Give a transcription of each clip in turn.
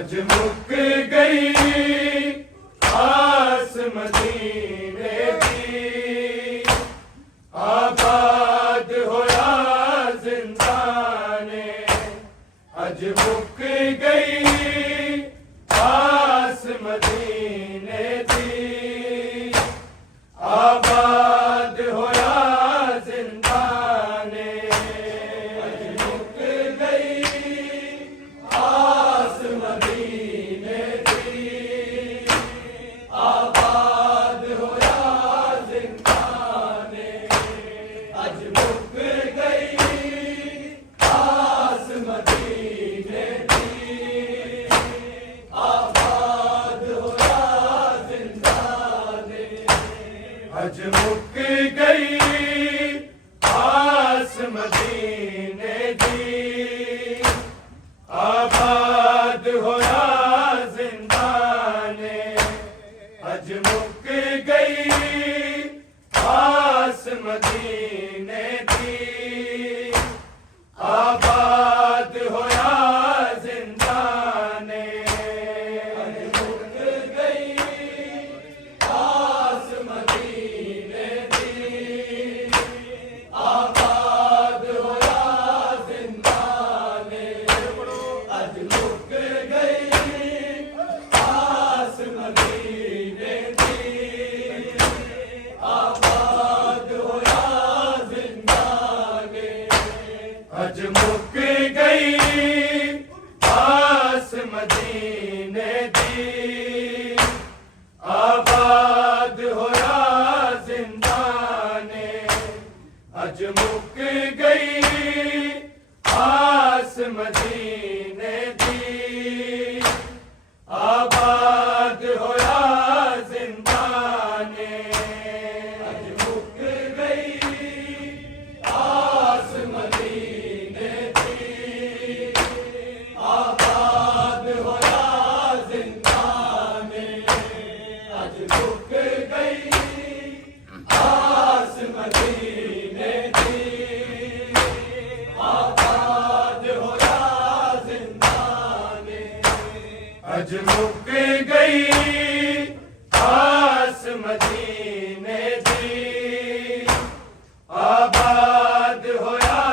अज मुक गई आस मदीने दी, आबाद होया जिंदाने। अज मुक गई आस मदीने दी, आबाद होया जिंदाने। अज मुक गई आस मदीने दी, आबाद होया जिंदाने। अज मुक गई आस मदीने दी, आबाद होया जिंदाने। अज मुक गई आस मदीने दी, आबाद होया जिंदाने। अज मुक गई आस मदीने दी, आबाद होया जिंदाने। अज मुक गई आस मदीने दी, आबाद होया जिंदाने। अज मुक गई आस मदीने दी, आबाद होया जिंदाने। अज मुक गई आस मदीने दी, आबाद होया जिंदाने। अज मुक गई आस मदीने दी, आबाद होया जिंदाने। अज मुक गई आस मदीने दी, आबाद होया जिंदाने। अज मुक गई आस मदीने दी, आबाद होया जिंदाने। अज मुक गई आस मदीने दी, आबाद होया जिंदाने। अज मुक गई आस मदीने दी, आबाद होया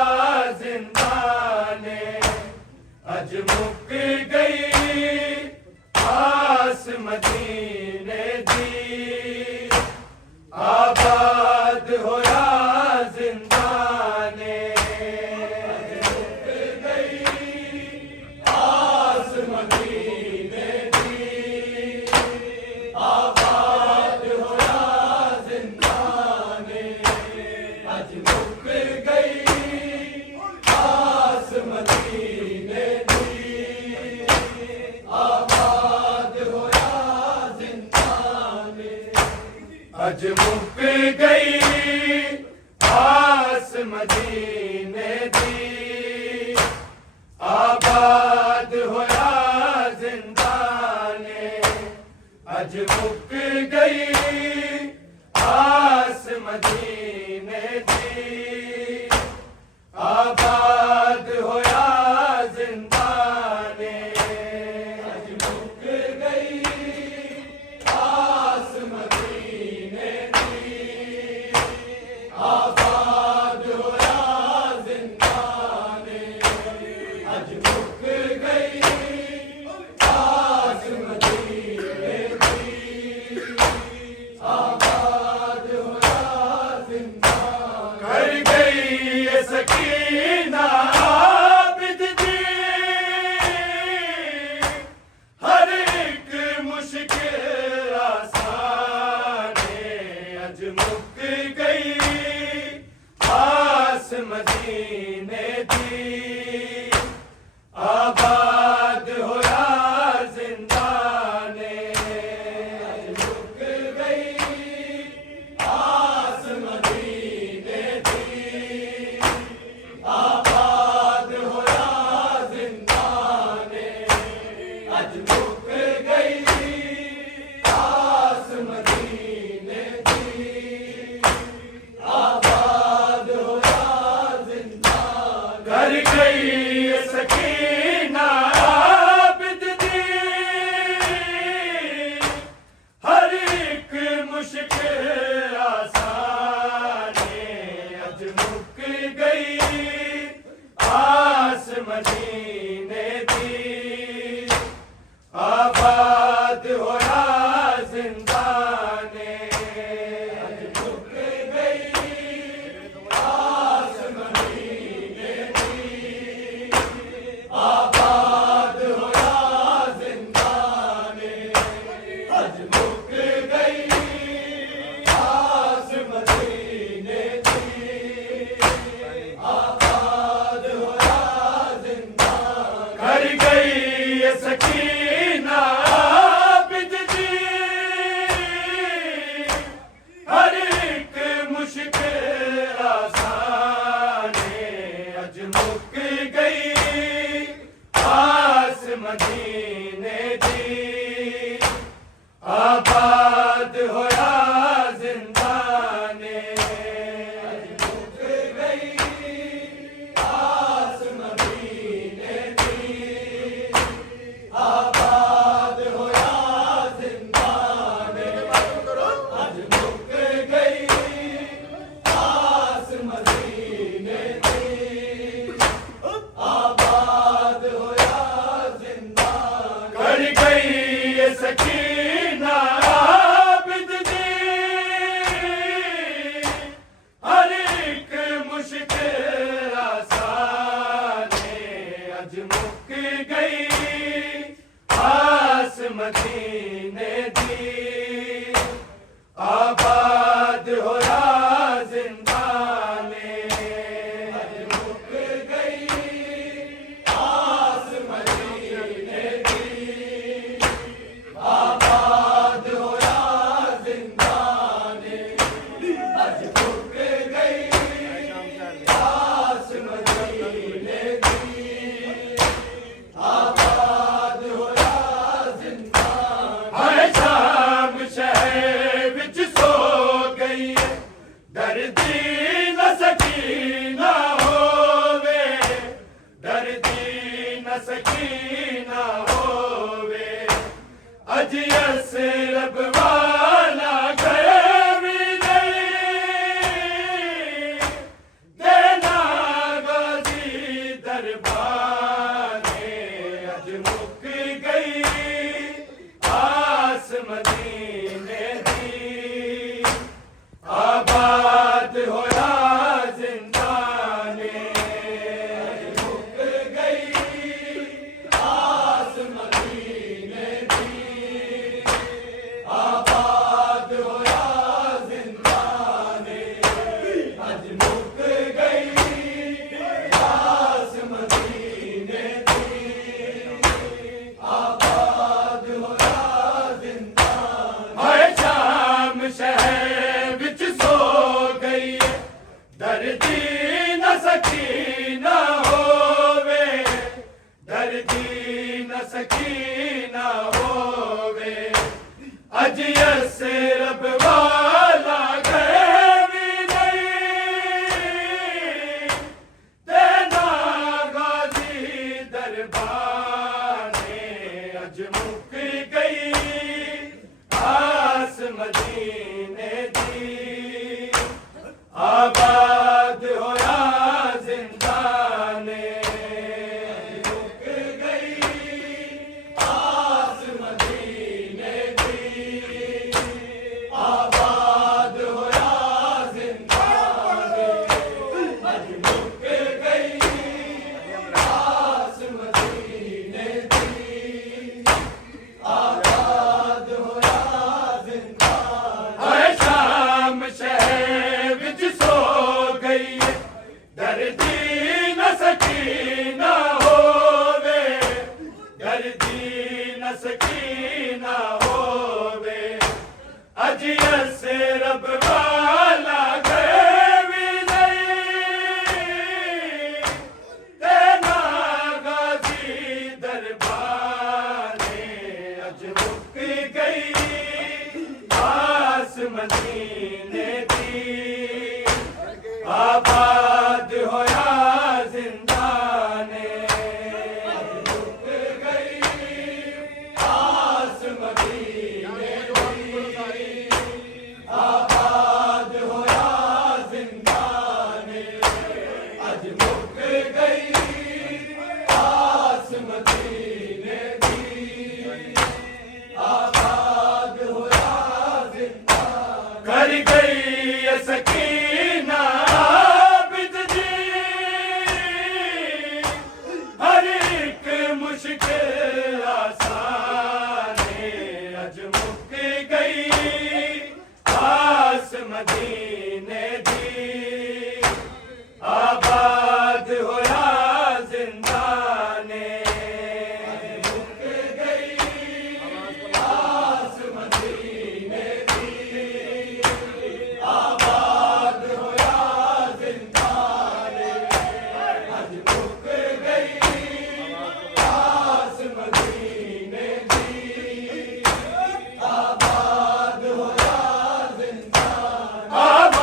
जिंदाने। अज मुक गई आस मदीने दी, आबाद होया जिंदाने। अज मुक गई आस मदीने दी, आबाद होया जिंदाने। अज मुक गई आस मदीने दी, आबाद होया जिंदाने। अज मुक गई आस मदीने दी, आबाद होया जिंदाने। अज मुक गई आस मदीने दी, आबाद होया जिंदाने। अज मुक गई आस मदीने दी, आबाद होया जिंदाने। कर गई ये सकीना आबिद दी, हर एक मुश्किल आसाने। अज मुक गई आस मदीने दी, आबाद होया जिंदाने। अज मुक गई आस मदीने दी, आबाद होया जिंदाने। अज मुक गई आस मदीने दी, आबाद होया जिंदाने। कर गई सकीना आबिद दी, आबाद होया जिंदाने अज मुक गई आस मदीने दी आबाद होया जिंदाने अज मुक गई आस मदीने दी आबाद होया जिंदाने कर गई सकीना बिज दी हर एक मुश्किल आसाने अज मुक गई आस मदीने दी आबाद होया जिंदाने अज मुक गई आस मदीने दी आबाद होया जिंदाने अज मुक गई आस मदीने दी आबाद होया जिंदाने कर गई सकीना बिद दी हर एक मुश्किल आसाने अज मुक गई आस मदीने दी आबाद होया जिंदाने अज मुक गई आस मदीने दी आबाद होया जिंदाने अज मुक गई आस मदीने दी आबाद होया जिंदाने हाय शाम शहर विच सो गई दर्दी न सकीना होवे दर्दी न सकीना होवे अज यस रब वाला गए भी नहीं देना गाजी दरबाने अज मुक गई आस मदीने दी आबाद होया जिंदाने अज मुक गई आस मदीने दी आबाद होया जिंदाने अज मुक गई आस मदीने दी आबाद होया जिंदाने हाय शाम शहर विच सो गई दर्दी न सकीना होवे दर्दी न सकीना होवे अज यस रब वाला गए भी नहीं देना गाजी दरबाने अज मुक गई आस मदीने दी आबाद होया जिंदाने अज मुक गई आस मदीने दी आबाद होया जिंदाने अज मुक गई आस मदीने दी आबाद होया जिंदाने हाय शाम शहर विच सो गई दर्दी न सकीना होवे दर्दी न सकीना होवे अज यस रब वाला गए भी नहीं देना गाजी दरबाने अज मुक गई आस मदीने दी आबाद होया जिंदाने अज मुक गई आस मदीने दी आबाद होया जिंदाने अज मुक गई आस मदीने मुश्किल आसाने अज मुक गई आस मदीने दी आबाद होया जिंदाने मुक गई आस मदीने दी आबाद होया जिंदाने अज मुक गई आस मदीने दी आबाद होया जिंदाने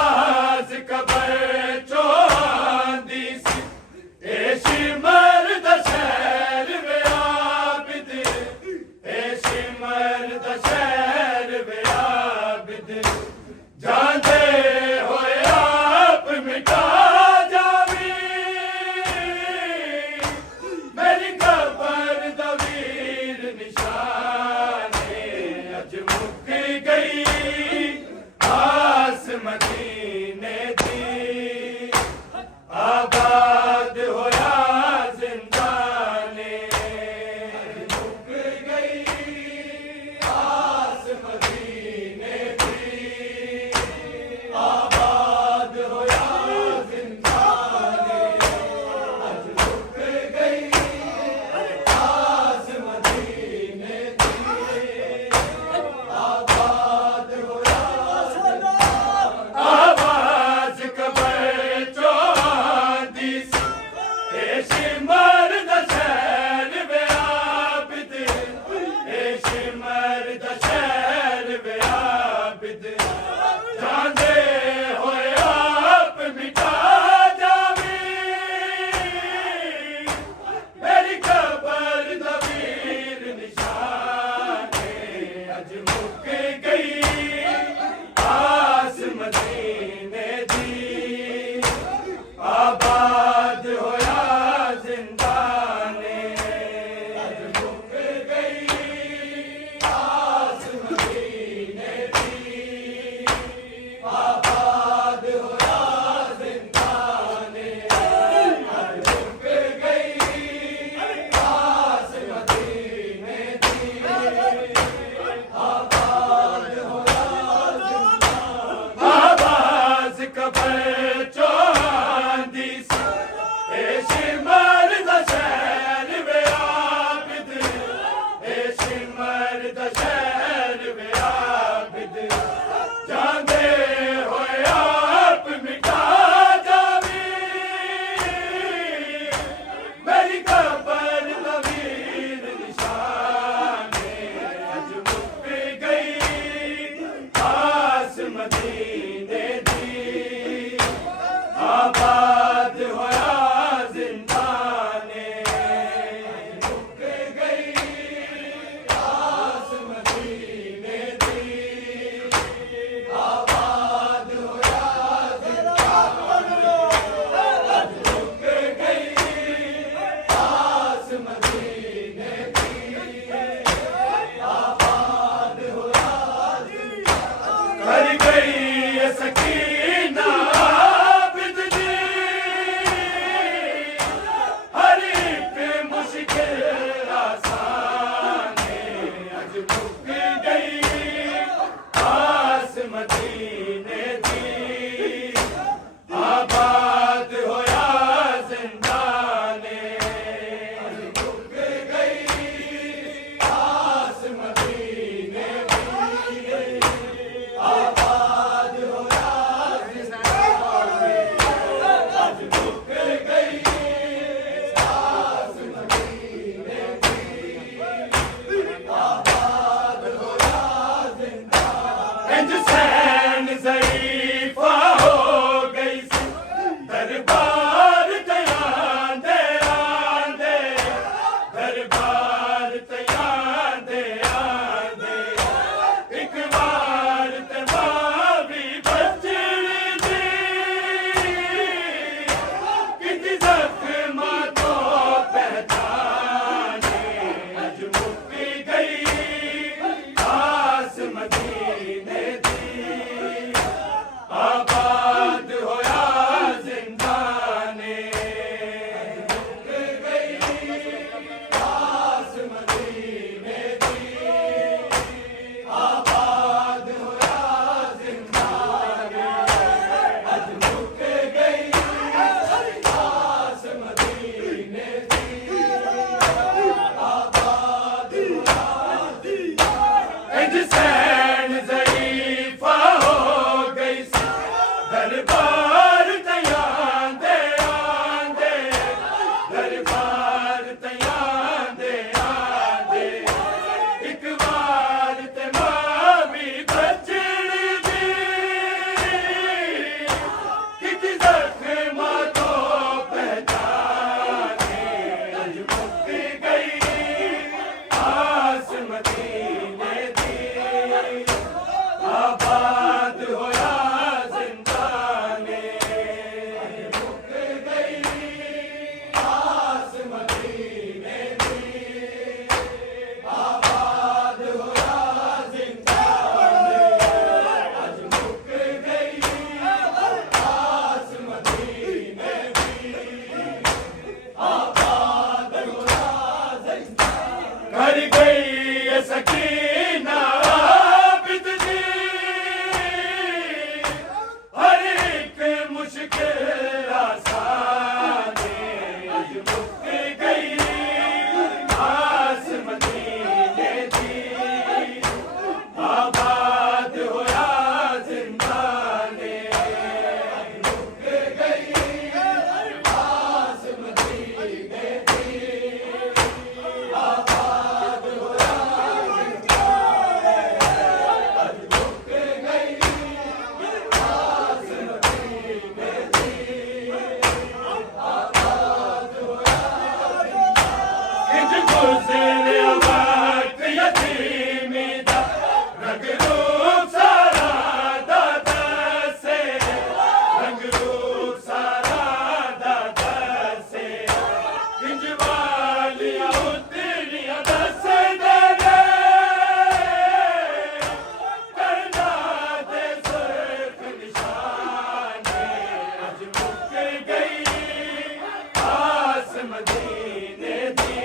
कर गई ये सकीना आबिद दी, हर एक मुश्किल आसानी अज मुक गई आस मदीने दी, आबाद होया जिंदाने अज मुक गई आस मदीने दी, आबाद होया जिंदाने अज मुक गई आस मदीने दी, आबाद होया इंज गुज़रिया वक्त यतीमी दा, रंग रूप सारा दा दसे, रंग रूप सारा दा दसे, इंज वालिया उतरिया दसे दे रे, करना दे सुर्ख निशाने अज मुक गई आस मदीने दी,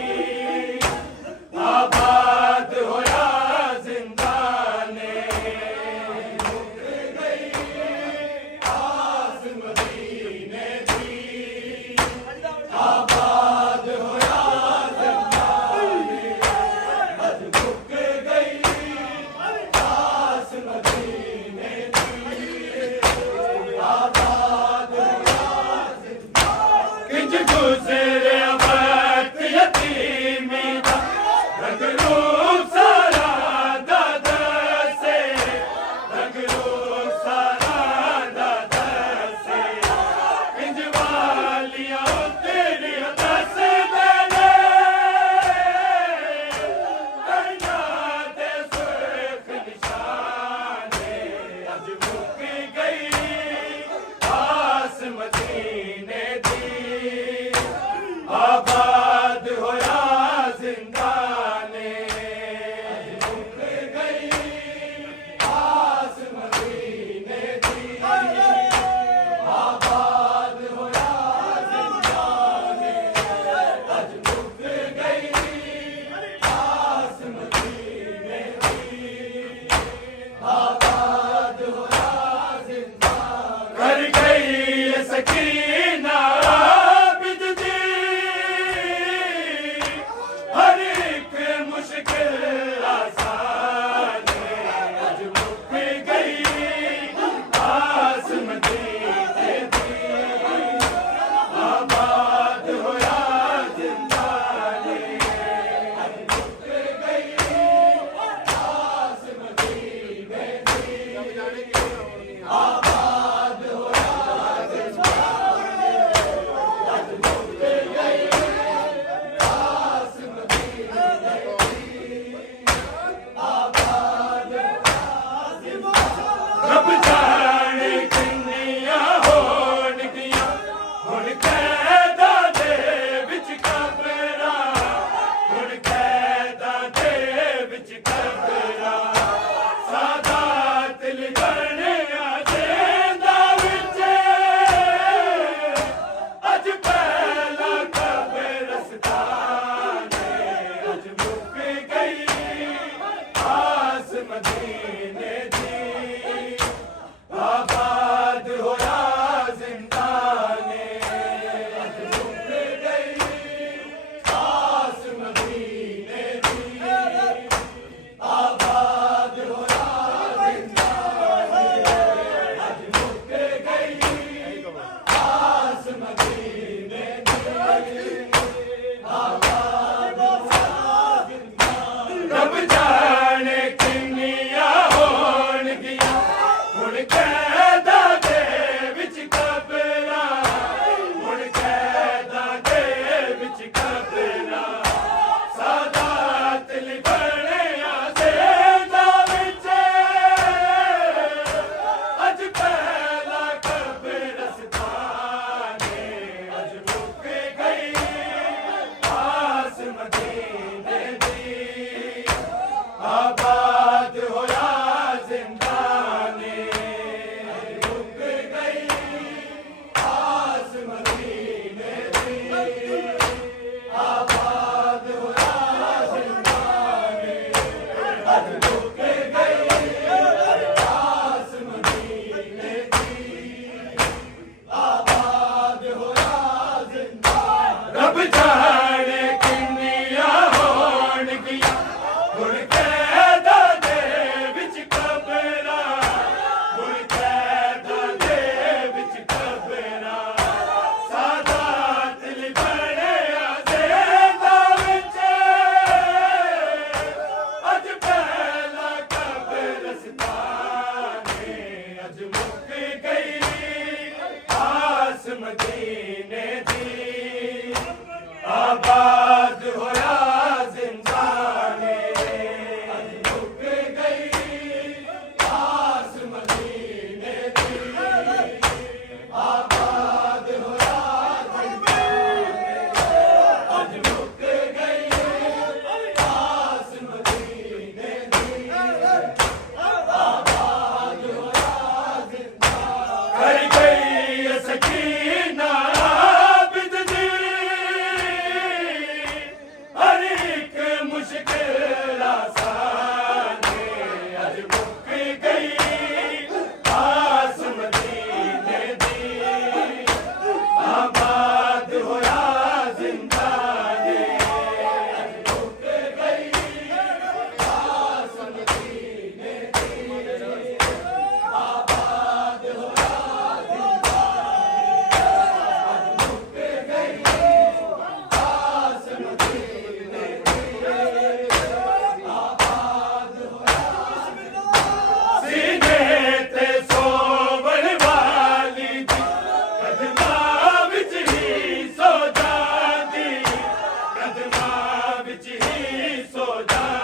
सो जाए